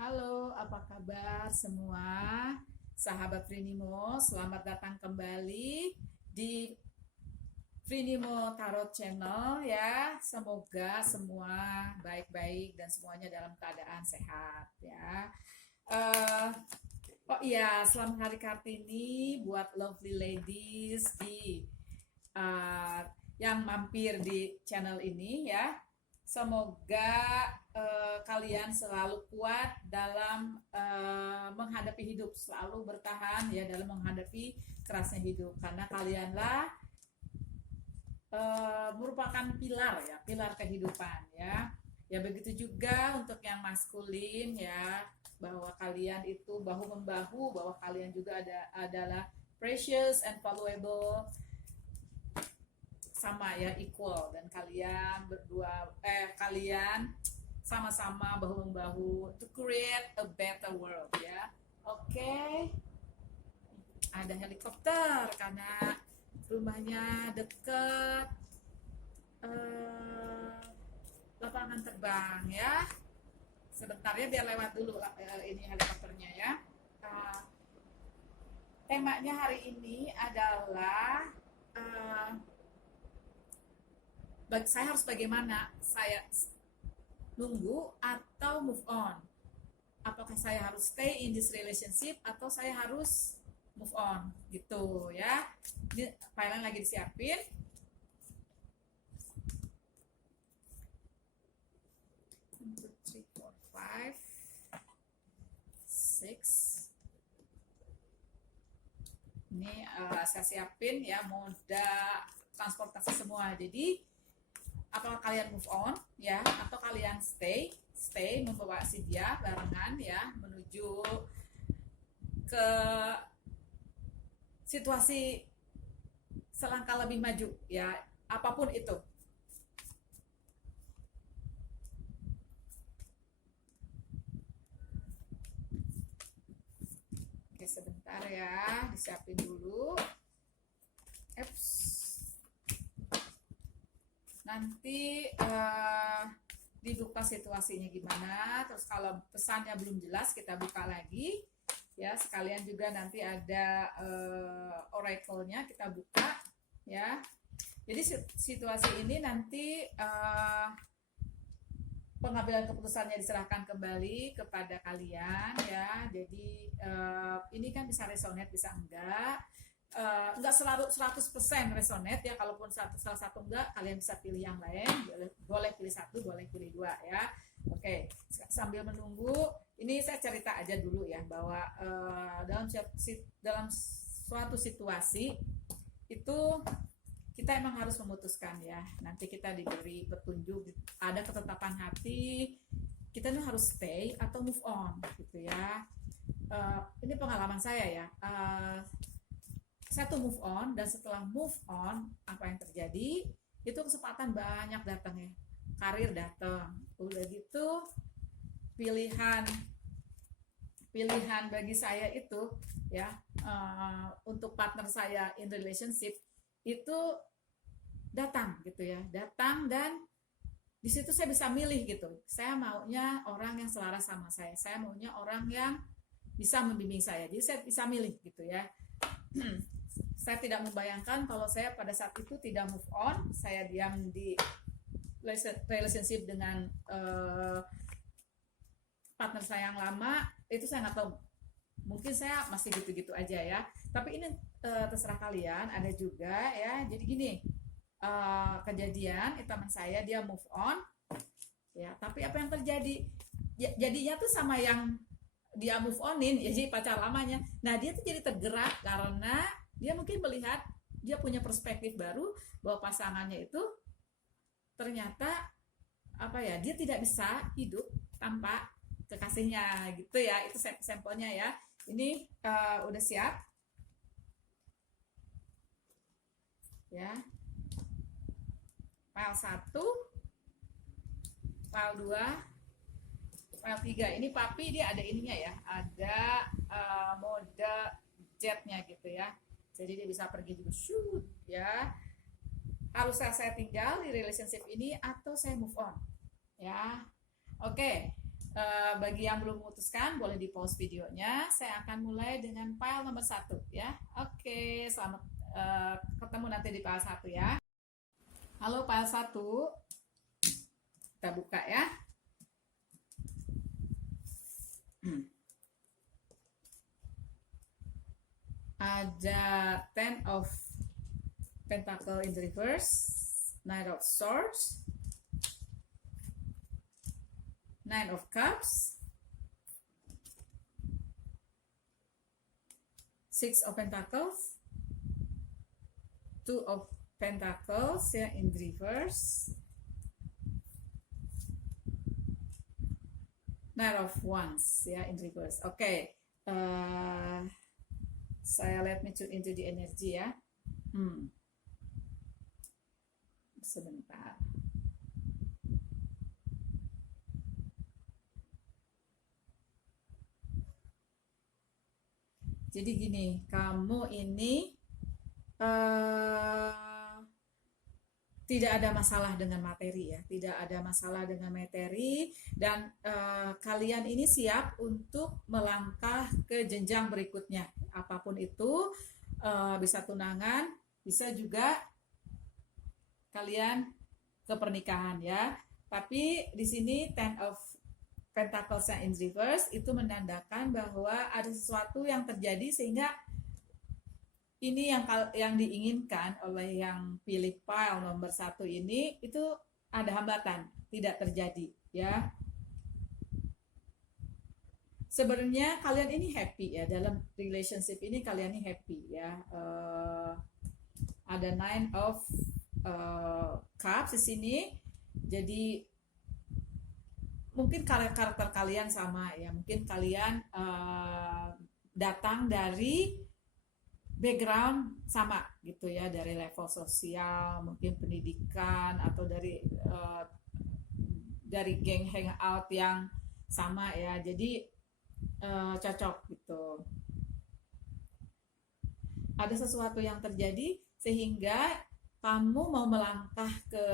Halo, apa kabar semua? Sahabat Frinimo, selamat datang kembali di Frinimo Tarot Channel ya. Semoga semua baik-baik dan semuanya dalam keadaan sehat ya. Eh, oh iya, selamat Hari Kartini buat lovely ladies eh, yang mampir di channel ini ya. Semoga kalian selalu kuat dalam menghadapi hidup, selalu bertahan ya dalam menghadapi kerasnya hidup, karena kalianlah merupakan pilar ya, pilar kehidupan ya. Ya begitu juga untuk yang maskulin ya, bahwa kalian itu bahu membahu, bahwa kalian juga adalah precious and valuable, sama ya, equal, dan kalian berdua kalian sama-sama bahu membahu to create a better world ya. Oke. Ada helikopter karena rumahnya deket lapangan terbang ya. Sebentar ya, biar lewat dulu ini helikopternya ya. Uh, Temanya hari ini adalah saya harus bagaimana, saya nunggu atau move on, apakah saya harus stay in this relationship atau saya harus move on gitu ya. Ini filenya lagi disiapin. 1, 2, 3, 4, 5, 6. Ini saya siapin ya, moda transportasi semua. Jadi apakah kalian move on ya atau kalian stay membawa si dia barengan ya menuju ke situasi selangkah lebih maju ya, apapun itu. Oke, sebentar ya, disiapin dulu. Nanti dibuka situasinya gimana, terus kalau pesannya belum jelas kita buka lagi ya, sekalian juga nanti ada oracle-nya kita buka ya. Jadi situasi ini nanti pengambilan keputusannya diserahkan kembali kepada kalian ya. Jadi ini kan bisa resonate bisa enggak selalu 100% resonate ya. Kalaupun salah satu enggak, kalian bisa pilih yang lain, boleh pilih satu, boleh pilih dua ya. Oke, sambil menunggu ini saya cerita aja dulu ya, bahwa dalam suatu situasi itu kita emang harus memutuskan ya. Nanti kita diberi petunjuk, ada ketetapan hati, kita tuh harus stay atau move on gitu ya. Ini pengalaman saya ya. Saya tuh move on, dan setelah move on apa yang terjadi, itu kesempatan banyak datang ya, karir datang, udah gitu pilihan bagi saya itu ya, untuk partner saya in relationship itu datang gitu ya, datang, dan di situ saya bisa milih gitu, saya maunya orang yang selaras sama saya maunya orang yang bisa membimbing saya, jadi saya bisa milih gitu ya. Saya tidak membayangkan kalau saya pada saat itu tidak move on, saya diam di relationship dengan partner saya yang lama, itu saya nggak tahu, mungkin saya masih gitu-gitu aja ya. Tapi ini terserah kalian. Ada juga ya, jadi gini, kejadian teman saya dia move on ya, tapi apa yang terjadi ya, jadinya tuh sama yang dia move onin ya, jadi pacar lamanya. Nah dia tuh jadi tergerak karena dia mungkin melihat, dia punya perspektif baru bahwa pasangannya itu ternyata apa ya, dia tidak bisa hidup tanpa kekasihnya gitu ya. Itu sampelnya ya. Ini udah siap ya. File 1, file 2, file 3. Ini papi dia ada ininya ya, ada mode jetnya gitu ya, jadi dia bisa pergi juga shoot ya. Harus saya tinggal di relationship ini atau saya move on ya. Oke, Bagi yang belum memutuskan, boleh di pause videonya. Saya akan mulai dengan file nomor 1 ya. Oke, selamat ketemu nanti di file 1 ya. Halo file 1. Kita buka ya. Ada Ten of Pentacle in reverse, Knight of Swords, Nine of Cups, Six of Pentacles, Two of Pentacles ya in reverse, Nine of Wands ya in reverse. Oke, saya let me tune into the energy ya. Sebentar. Jadi gini, kamu ini tidak ada masalah dengan materi ya, tidak ada masalah dengan materi, dan kalian ini siap untuk melangkah ke jenjang berikutnya, apapun itu, bisa tunangan, bisa juga kalian ke pernikahan ya. Tapi di sini Ten of Pentacles in reverse itu menandakan bahwa ada sesuatu yang terjadi sehingga ini yang diinginkan oleh yang pilih file nomor 1 ini itu ada hambatan, tidak terjadi ya. Sebenarnya kalian ini happy ya, dalam relationship ini kalian ini happy ya. Ada Nine of Cups di sini, jadi mungkin karakter kalian sama ya, mungkin kalian datang dari background sama gitu ya, dari level sosial, mungkin pendidikan, atau dari geng hangout yang sama ya, jadi cocok gitu. Ada sesuatu yang terjadi sehingga kamu mau melangkah ke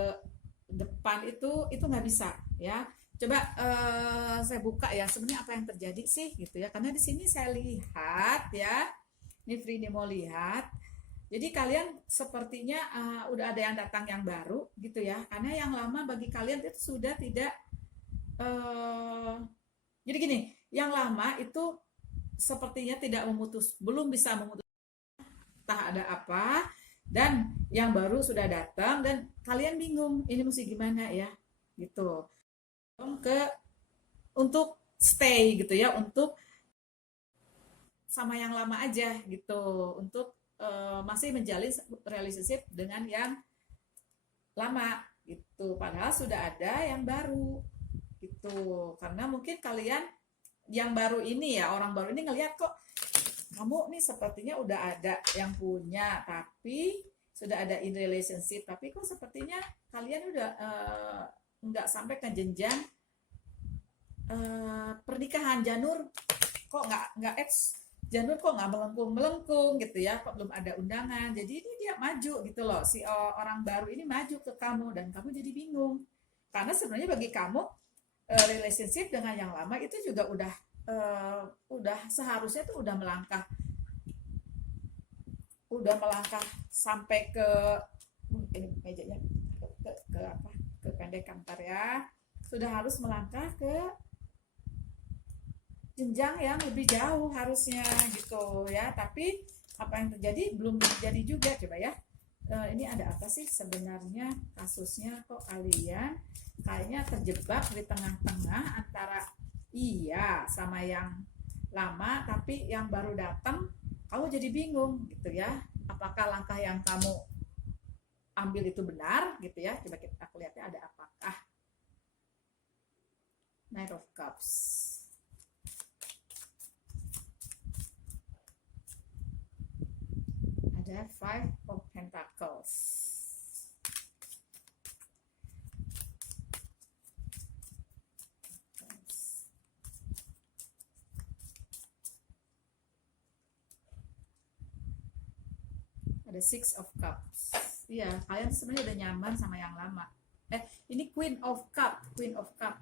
depan itu nggak bisa ya. Coba saya buka ya, sebenarnya apa yang terjadi sih gitu ya, karena di sini saya lihat ya, ini Fridi mau lihat, jadi kalian sepertinya udah ada yang datang yang baru gitu ya, karena yang lama bagi kalian itu sudah tidak jadi gini, yang lama itu sepertinya belum bisa memutus, entah ada apa, dan yang baru sudah datang dan kalian bingung ini mesti gimana ya gitu, untuk stay gitu ya, untuk sama yang lama aja gitu, untuk masih menjalin relationship dengan yang lama gitu, padahal sudah ada yang baru gitu. Karena mungkin kalian yang baru ini ya, orang baru ini ngelihat kok kamu nih sepertinya udah ada yang punya, tapi sudah ada in relationship, tapi kok sepertinya kalian udah nggak sampai ke jenjang pernikahan. Janur kok nggak Janur kok nggak melengkung gitu ya, kok belum ada undangan. Jadi ini dia maju gitu loh, si orang baru ini maju ke kamu dan kamu jadi bingung, karena sebenarnya bagi kamu relationship dengan yang lama itu juga udah seharusnya tuh udah melangkah sampai ke ini mejanya ke apa, ke pendek kantor ya, sudah harus melangkah ke jenjang yang lebih jauh harusnya gitu ya. Tapi apa yang terjadi belum terjadi juga. Coba ya, ini ada apa sih sebenarnya kasusnya, kok kalian kayaknya terjebak di tengah-tengah antara iya sama yang lama, tapi yang baru datang kamu jadi bingung gitu ya, apakah langkah yang kamu ambil itu benar gitu ya. Coba aku lihatnya ada apakah. Knight of Cups, ada Five of Pentacles, ada Six of Cups. Iya, kalian sebenarnya udah nyaman sama yang lama Ini Queen of Cup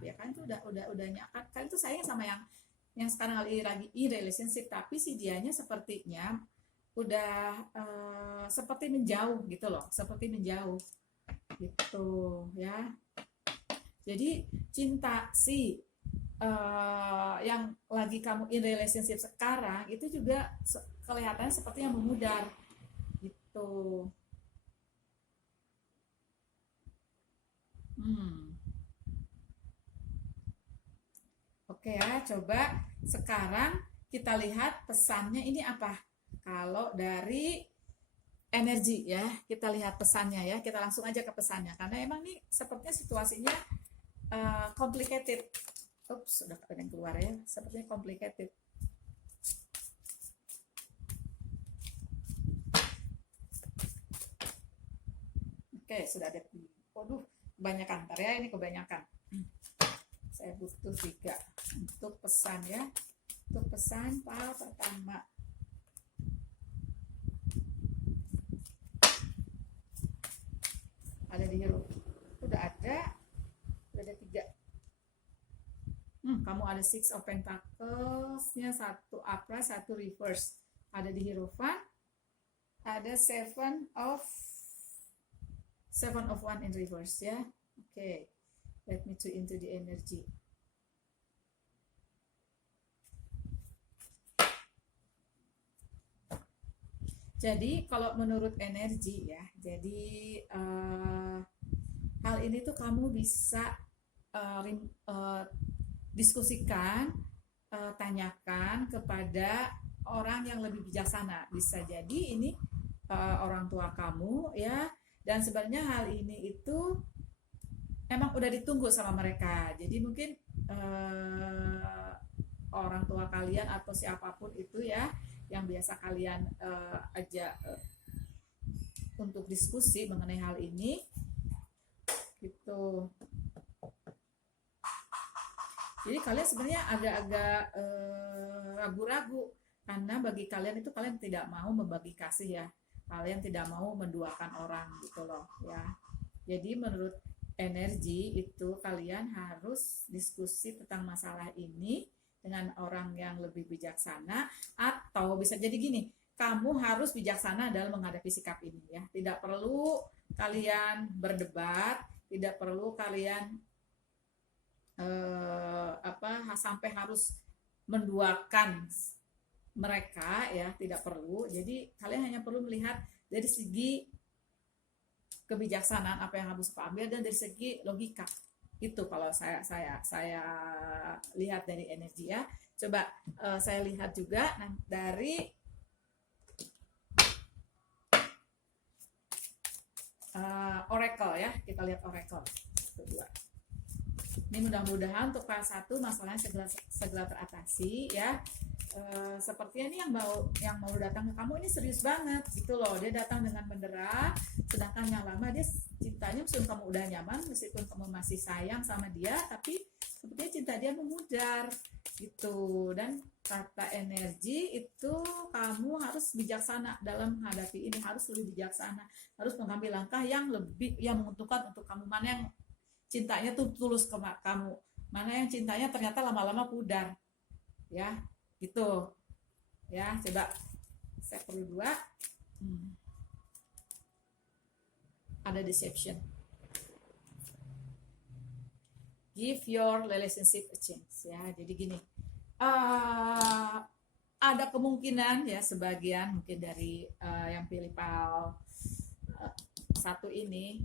ya kan, itu udah nyakat kan, itu sayang sama yang sekarang lagi in relationship, tapi si dianya sepertinya udah seperti menjauh gitu loh, seperti menjauh gitu ya. Jadi cinta si yang lagi kamu in relationship sekarang itu juga kelihatannya seperti yang memudar gitu. Hmm. Oke ya, coba sekarang kita lihat pesannya ini apa. Kalau dari energi ya, kita lihat pesannya ya, kita langsung aja ke pesannya. Karena emang nih sepertinya situasinya complicated. Ups, sudah ada yang keluar ya, sepertinya complicated. Oke, sudah ada. Waduh, kebanyakan. Ntar ya, ini kebanyakan. Saya butuh 3 untuk pesan ya. Untuk pesan pertama. Ada di hero. Udah ada 3. Kamu ada 6 of Pentacles-nya, 1 upright, 1 reverse. Ada di Hierophant. Ada 7 of one in reverse ya. Oke. Let me to into the energy. Jadi kalau menurut energi ya, jadi hal ini tuh kamu bisa diskusikan, tanyakan kepada orang yang lebih bijaksana. Bisa jadi ini orang tua kamu ya, dan sebenarnya hal ini itu emang udah ditunggu sama mereka. Jadi mungkin orang tua kalian atau siapapun itu ya yang biasa kalian ajak untuk diskusi mengenai hal ini gitu. Jadi kalian sebenarnya agak-agak ragu-ragu karena bagi kalian itu kalian tidak mau membagi kasih ya, kalian tidak mau menduakan orang gitu loh ya. Jadi menurut energi itu kalian harus diskusi tentang masalah ini dengan orang yang lebih bijaksana, atau bisa jadi gini, kamu harus bijaksana dalam menghadapi sikap ini ya. Tidak perlu kalian berdebat, tidak perlu kalian sampai harus menduakan mereka ya, tidak perlu. Jadi kalian hanya perlu melihat dari segi kebijaksanaan apa yang harus ambil dan dari segi logika. Itu kalau saya lihat dari energi ya. Coba saya lihat juga dari oracle ya. Kita lihat oracle. Kedua. Ini mudah-mudahan untuk kelas 1 masalahnya segera teratasi ya. Sepertinya ini yang mau datang ke kamu ini serius banget gitu loh. Dia datang dengan mendera, sedangkan yang lama dia cintanya meskipun kamu udah nyaman, meskipun kamu masih sayang sama dia, tapi sepertinya cinta dia memudar gitu. Dan kata energi itu kamu harus bijaksana dalam menghadapi ini, harus lebih bijaksana, harus mengambil langkah yang lebih yang menguntungkan untuk kamu. Mana yang cintanya tuh tulus ke kamu, mana yang cintanya ternyata lama-lama pudar ya gitu ya. Coba saya perlu 2. Ada deception. Give your relationship a chance ya. Jadi gini, ada kemungkinan ya sebagian mungkin dari yang pilih PAL 1 ini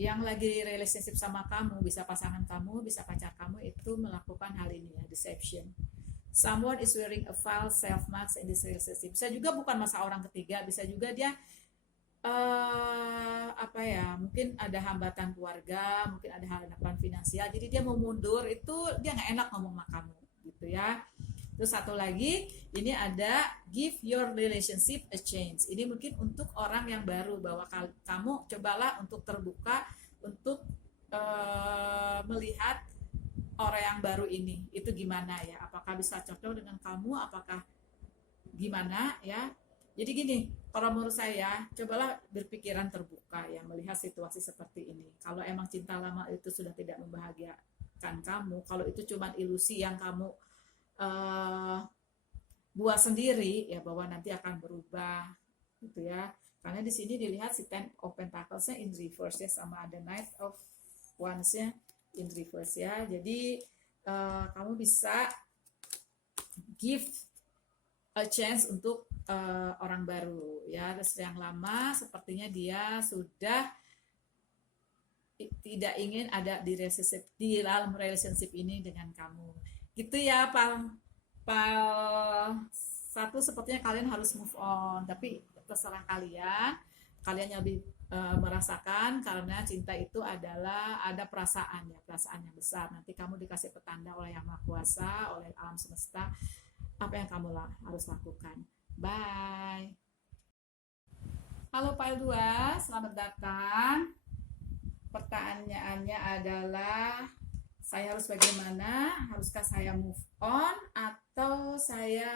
yang lagi relationship sama kamu, bisa pasangan kamu, bisa pacar kamu, itu melakukan hal ini ya, deception. Someone is wearing a false self mask in this relationship. Bisa juga bukan masa orang ketiga, bisa juga dia mungkin ada hambatan keluarga, mungkin ada hambatan finansial, jadi dia mau mundur, itu dia nggak enak ngomong sama kamu gitu ya. Terus satu lagi, ini ada give your relationship a chance. Ini mungkin untuk orang yang baru, bahwa kamu cobalah untuk terbuka untuk melihat orang yang baru ini itu gimana ya, apakah bisa cocok dengan kamu, apakah gimana ya. Jadi gini, kalau menurut saya, cobalah berpikiran terbuka ya, melihat situasi seperti ini. Kalau emang cinta lama itu sudah tidak membahagiakan kamu, kalau itu cuma ilusi yang kamu uh, buat sendiri ya, bahwa nanti akan berubah gitu ya. Karena di sini dilihat si Ten of Pentacles-nya in reverse ya, sama ada Knight of Wands-nya in reverse ya. Jadi kamu bisa give a chance untuk orang baru ya. Terus yang lama sepertinya dia sudah tidak ingin ada di dalam relationship ini dengan kamu. Gitu ya, Pal satu, sepertinya kalian harus move on, tapi terserah kalian. Kalian yang lebih merasakan, karena cinta itu adalah ada perasaan ya, perasaan yang besar. Nanti kamu dikasih petanda oleh Yang Maha Kuasa, oleh alam semesta, apa yang kamu harus lakukan. Bye. Halo Pile 2, selamat datang. Pertanyaannya adalah, saya harus bagaimana? Haruskah saya move on atau saya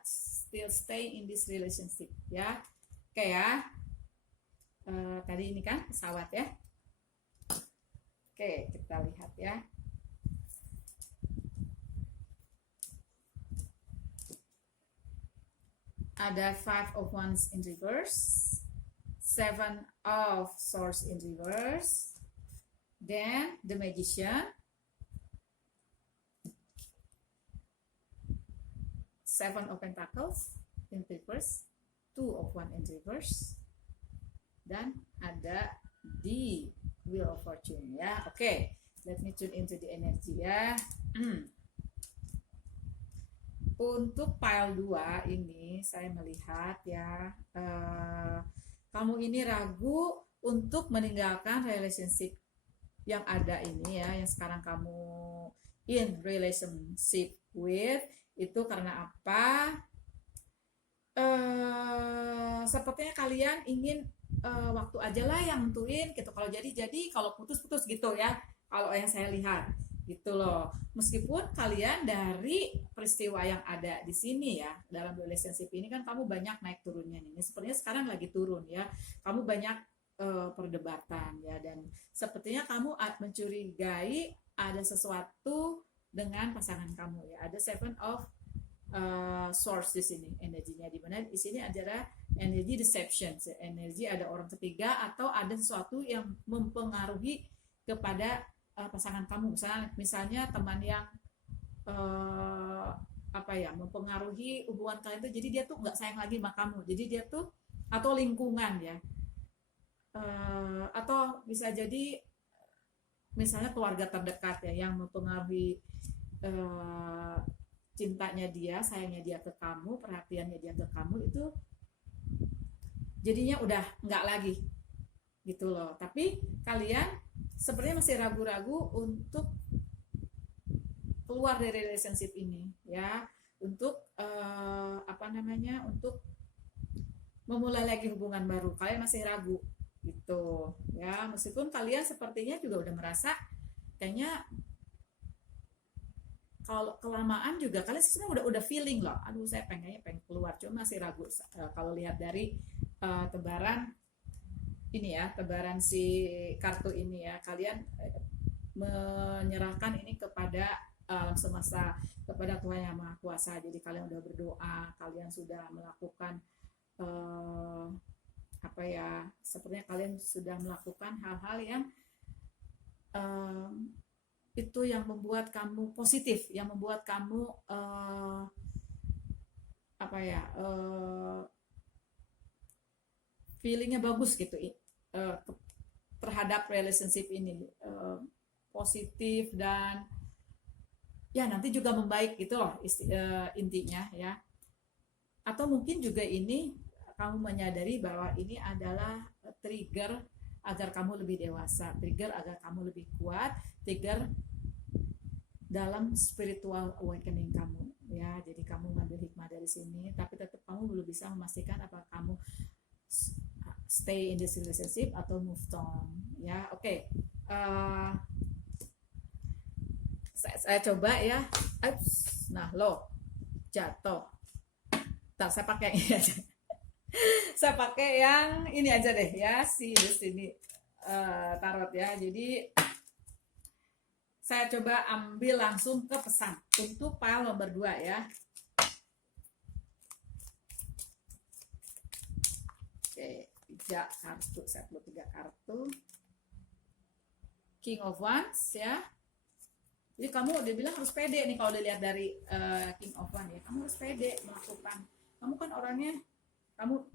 still stay in this relationship ya? Oke ya. Tadi ini kan pesawat ya. Oke, kita lihat ya. Ada Five of Wands in reverse, Seven of Swords in reverse, then the Magician, Seven of Pentacles in reverse, Two of Wands in reverse, dan ada the Wheel of Fortune ya. Oke, let me tune into the energy ya. Untuk pile 2 ini saya melihat ya, kamu ini ragu untuk meninggalkan relationship yang ada ini ya, yang sekarang kamu in relationship with. Itu karena apa? Sepertinya kalian ingin waktu aja lah yang nentuin gitu. Kalau jadi, kalau putus gitu ya. Kalau yang saya lihat gitu loh. Meskipun kalian dari peristiwa yang ada di sini ya, dalam relationship ini kan kamu banyak naik turunnya nih. Sepertinya sekarang lagi turun ya. Kamu banyak perdebatan ya, dan sepertinya kamu mencurigai ada sesuatu dengan pasangan kamu ya. Ada Seven of Swords di sini energinya, di mana di sini adalah energi deception, energi ada orang ketiga atau ada sesuatu yang mempengaruhi kepada pasangan kamu. Misalnya teman yang mempengaruhi hubungan kalian tuh, jadi dia tuh nggak sayang lagi sama kamu, jadi dia tuh, atau lingkungan ya, atau bisa jadi misalnya keluarga terdekat ya yang mempengaruhi cintanya dia, sayangnya dia ke kamu, perhatiannya dia ke kamu, itu jadinya udah nggak lagi gitu loh. Tapi kalian sepertinya masih ragu-ragu untuk keluar dari relationship ini ya, untuk untuk memulai lagi hubungan baru. Kalian masih ragu gitu ya, meskipun kalian sepertinya juga udah merasa kayaknya kalau kelamaan juga kalian sebenarnya udah feeling loh, aduh saya pengen keluar, cuma masih ragu. Kalau lihat dari tebaran ini ya, tebaran si kartu ini ya, kalian menyerahkan ini kepada alam semesta, kepada Tuhan Yang Maha Kuasa. Jadi kalian udah berdoa, kalian sudah melakukan sepertinya kalian sudah melakukan hal-hal yang itu yang membuat kamu positif, yang membuat kamu feelingnya bagus gitu terhadap relationship ini, positif dan ya nanti juga membaik gitu loh intinya ya. Atau mungkin juga ini kamu menyadari bahwa ini adalah trigger agar kamu lebih dewasa, trigger agar kamu lebih kuat, trigger dalam spiritual awakening kamu ya. Jadi kamu ngambil hikmah dari sini, tapi tetap kamu belum bisa memastikan apakah kamu stay in this relationship atau move on ya. Oke. Saya coba ya. Nah, lo jatuh. Ntar saya pakai ini aja. Saya pakai yang ini aja deh ya, si Destiny Tarot ya. Jadi saya coba ambil langsung ke pesan untuk file nomor 2 ya. Oke, 3 kartu, saya perlu 3 kartu. King of Wands ya. Jadi kamu dia bilang harus pede nih kalau dilihat dari King of Wands ya. Kamu harus pede melakukan. Kamu kan orangnya, kamu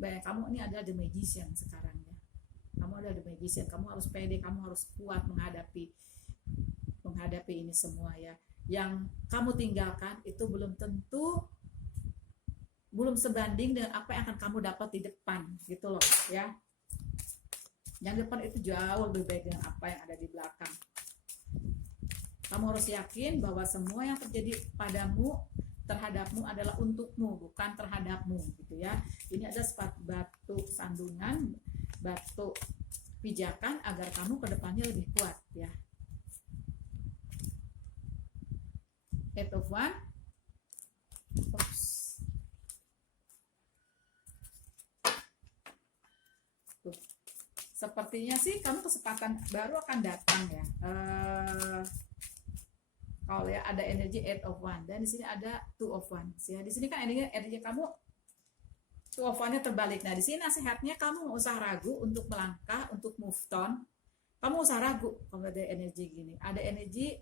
ini adalah the magician sekarang ya. Kamu adalah the magician, kamu harus pede, kamu harus kuat menghadapi ini semua ya. Yang kamu tinggalkan itu belum sebanding dengan apa yang akan kamu dapat di depan gitu loh ya. Yang depan itu jauh lebih baik dengan apa yang ada di belakang. Kamu harus yakin bahwa semua yang terjadi padamu, terhadapmu adalah untukmu, bukan terhadapmu gitu ya. Ini ada batu sandungan, batu pijakan agar kamu ke depannya lebih kuat ya. Eight of Wands. Sepertinya sih kamu kesempatan baru akan datang ya. Kalau ya ada energi 8 of Wands dan di sini ada 2 of Wands ya. Di sini kan energi kamu 2 of Wands-nya terbalik. Nah, di sini nasihatnya kamu nggak usah ragu untuk melangkah, untuk move on. Kamu usah ragu kalau ada energi gini. Ada energi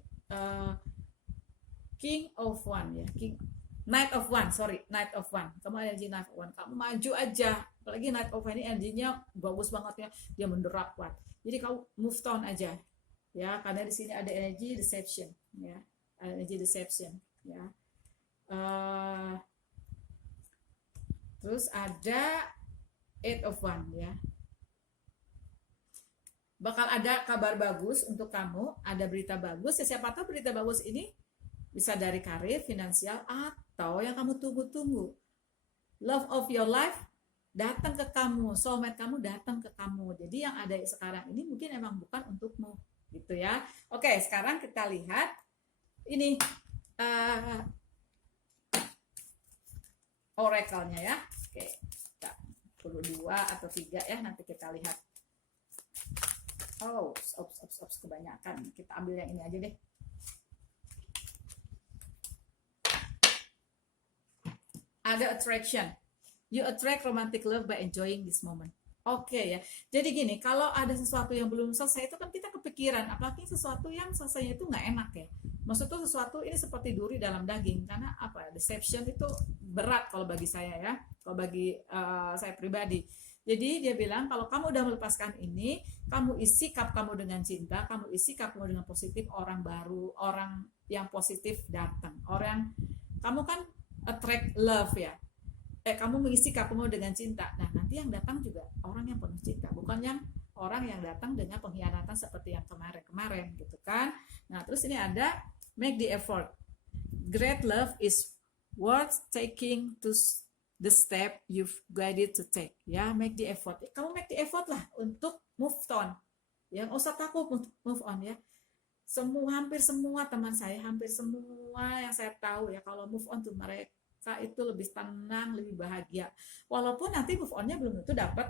King of Wands ya. Knight of Wands. Kamu energi Knight of Wands. Kamu maju aja. Apalagi Knight of Wands ini energinya bagus banget ya. Dia menderap kuat. Jadi kamu move on aja. Ya, karena di sini ada energi deception ya. Energi deception ya. Terus ada 8 of Wands ya. Bakal ada kabar bagus untuk kamu, ada berita bagus. Ya, siapa tahu berita bagus ini bisa dari karir, finansial, atau yang kamu tunggu-tunggu. Love of your life datang ke kamu, soulmate kamu datang ke kamu. Jadi yang ada sekarang ini mungkin emang bukan untukmu, gitu ya. Oke, sekarang kita lihat ini oracle-nya ya. Oke, kita perlu 2 atau 3 ya, nanti kita lihat. Ops, kebanyakan. Kita ambil yang ini aja deh. Ada attraction. You attract romantic love by enjoying this moment. Oke ya. Jadi gini, kalau ada sesuatu yang belum selesai itu kan kita kepikiran, apalagi sesuatu yang selesainya itu nggak enak ya. Maksudnya sesuatu ini seperti duri dalam daging karena apa? Deception itu berat kalau bagi saya ya. Kalau bagi saya pribadi. Jadi dia bilang kalau kamu udah melepaskan ini, kamu isi cup kamu dengan cinta, kamu isi cup kamu dengan positif, orang baru, orang yang positif datang. Kamu kan attract love ya. Kamu mengisi kamu dengan cinta. Nah, nanti yang datang juga orang yang penuh cinta, bukan yang orang yang datang dengan pengkhianatan seperti yang kemarin gitu kan. Nah, terus ini ada make the effort. Great love is worth taking to the step you've guided to take. Ya, make the effort. Kamu make the effort lah untuk move on. Ya, nggak usah takut move on ya. Hampir semua teman saya, hampir semua yang saya tahu ya, kalau move on tuh mereka itu lebih tenang, lebih bahagia. Walaupun nanti move on-nya belum tentu dapat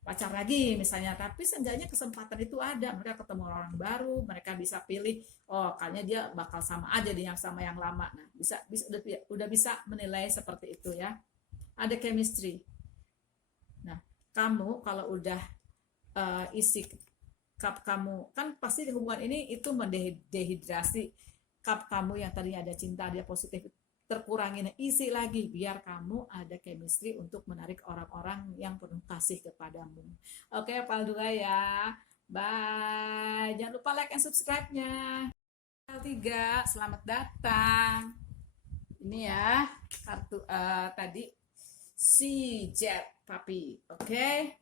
pacar lagi misalnya, tapi seenggaknya kesempatan itu ada. Mereka ketemu orang baru, mereka bisa pilih, oh kayaknya dia bakal sama aja di yang sama yang lama. Nah, udah bisa menilai seperti itu ya. Ada chemistry. Nah, kamu kalau udah isi cup kamu, kan pasti di hubungan ini itu mendehidrasi cup kamu yang tadinya ada cinta, ada positif, terkurangin, isi lagi biar kamu ada chemistry untuk menarik orang-orang yang penuh kasih kepadamu. Oke, hafal 2 ya. Bye. Jangan lupa like and subscribe-nya. 3, selamat datang. Ini ya kartu tadi si Jet Papi. Oke.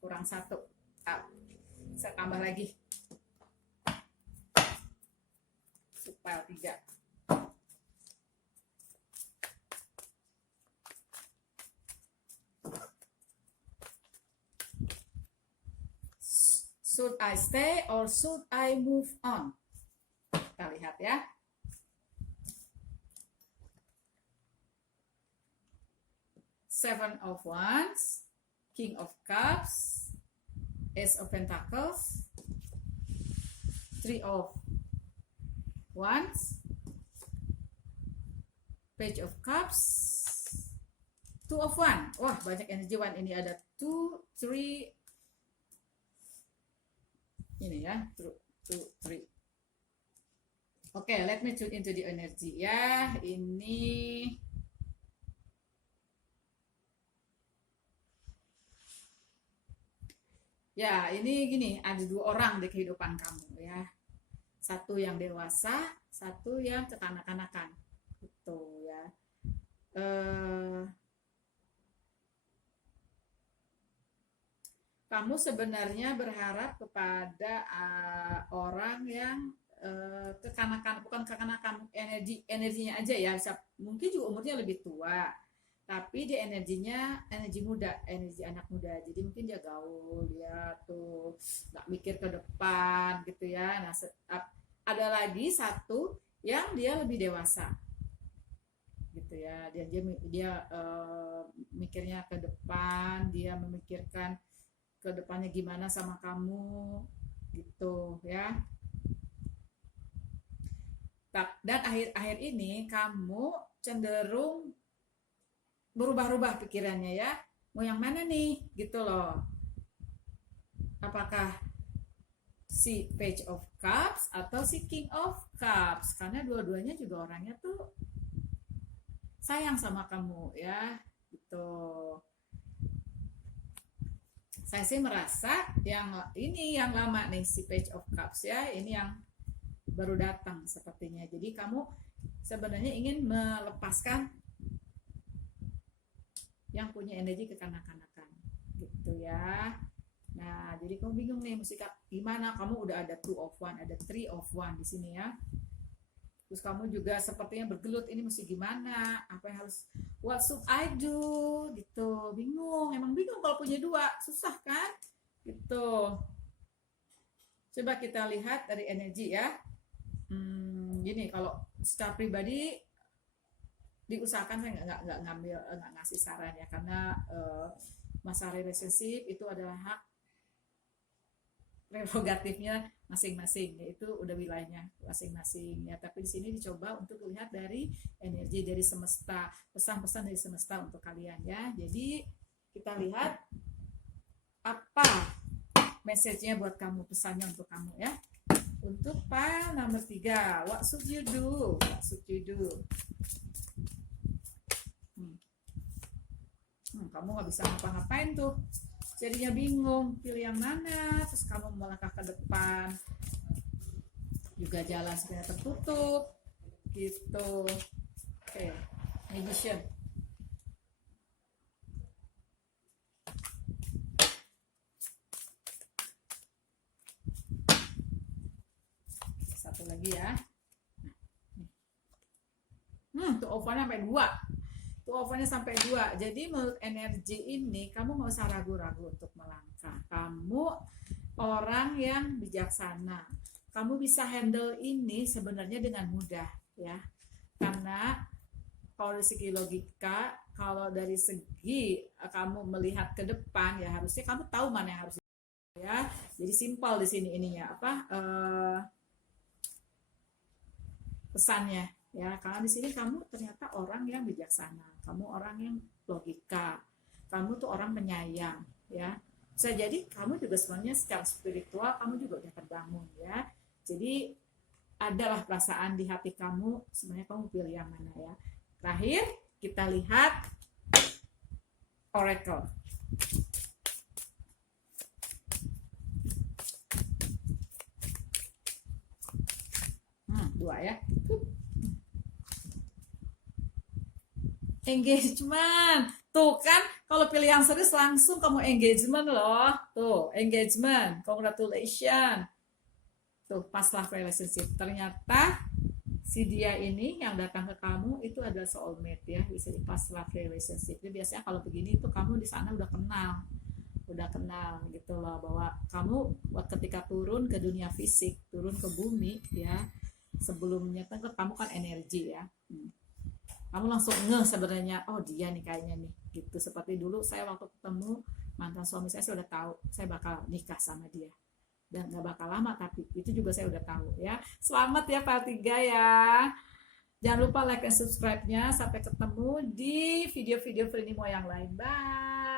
Kurang 1. Saya tambah lagi. File 3. Should I stay or should I move on? Kita lihat ya. Seven of Wands, King of Cups, Ace of Pentacles, Three of Wands, Page of Cups, Two of Wands. Wah, banyak energi One. Ini ada 2, 3. Ini ya, 2, 3. Oke, let me tune into the energy ya. Ini ya, ini gini, ada 2 orang di kehidupan kamu ya. Satu yang dewasa, satu yang kekanak-kanakan. Gitu ya. Kamu sebenarnya berharap kepada orang yang kekanakan, bukan kekanakan, energinya aja ya. Mungkin juga umurnya lebih tua, tapi dia energinya energi muda, energi anak muda. Jadi mungkin dia gaul, dia tuh nggak mikir ke depan gitu ya. Nah, ada lagi satu yang dia lebih dewasa gitu ya. Dia mikirnya ke depan, dia memikirkan ke depannya gimana sama kamu gitu ya. Dan akhir-akhir ini kamu cenderung berubah-ubah pikirannya ya. Mau yang mana nih gitu loh. Apakah si Page of Cups atau si King of Cups? Karena dua-duanya juga orangnya tuh sayang sama kamu ya gitu. Saya sih merasa yang ini yang lama nih, si Page of Cups ya. Ini yang baru datang sepertinya. Jadi kamu sebenarnya ingin melepaskan yang punya energi kekanak-kanakan gitu ya. Nah, jadi kamu bingung nih mesti gimana. Kamu udah ada 2 of Wands, ada 3 of Wands di sini ya. Terus kamu juga sepertinya bergelut, ini mesti gimana, apa yang harus, what should I do gitu. Bingung, emang bingung kalau punya 2, susah kan gitu. Coba kita lihat dari energi ya. Gini, kalau secara pribadi diusahakan saya nggak ngasih saran ya, karena masalah relationship itu adalah hak prerogatifnya masing-masing, yaitu udah wilayahnya masing-masing ya. Tapi di sini dicoba untuk lihat dari energi dari semesta, pesan-pesan dari semesta untuk kalian ya. Jadi kita lihat apa message-nya buat kamu, pesannya untuk kamu ya. Untuk pile nomor 3, what should you do? What should you do? Kamu nggak bisa ngapa-ngapain tuh, jadinya bingung pilih yang mana. Terus kamu melangkah ke depan juga jalan sebenarnya tertutup gitu. Oke, Magician. Satu lagi ya. Tuh ovennya sampai 2. Ovennya sampai 2. Jadi menurut energi ini kamu nggak usah ragu-ragu untuk melangkah. Kamu orang yang bijaksana. Kamu bisa handle ini sebenarnya dengan mudah ya. Karena kalau dari segi logika, kalau dari segi kamu melihat ke depan ya, harusnya kamu tahu mana yang harus ya. Jadi simpel di sini ininya apa pesannya ya. Karena di sini kamu ternyata orang yang bijaksana, kamu orang yang logika, kamu tuh orang penyayang ya. Bisa jadi kamu juga sebenarnya secara spiritual kamu juga udah terbangun ya. Jadi adalah perasaan di hati kamu, sebenarnya kamu pilih yang mana ya. Terakhir kita lihat Oracle. Dua ya. Engagement. Tuh kan, kalau pilih yang serius langsung kamu engagement loh. Tuh, engagement. Congratulations. Tuh, past love relationship. Ternyata si dia ini yang datang ke kamu itu adalah soulmate ya. Bisa di past love relationship. Jadi biasanya kalau begini itu kamu di sana udah kenal gitu loh, bahwa kamu ketika turun ke dunia fisik, turun ke bumi ya, sebelumnya kan kamu kan energi ya. kamu langsung ngeh sebenarnya, oh dia nih kayaknya nih gitu. Seperti dulu saya waktu ketemu mantan suami saya sudah tahu saya bakal nikah sama dia, dan gak bakal lama, tapi itu juga saya udah tahu ya. Selamat ya Pak Tiga ya, jangan lupa like dan subscribe-nya. Sampai ketemu di video-video Frenimo yang lain, bye.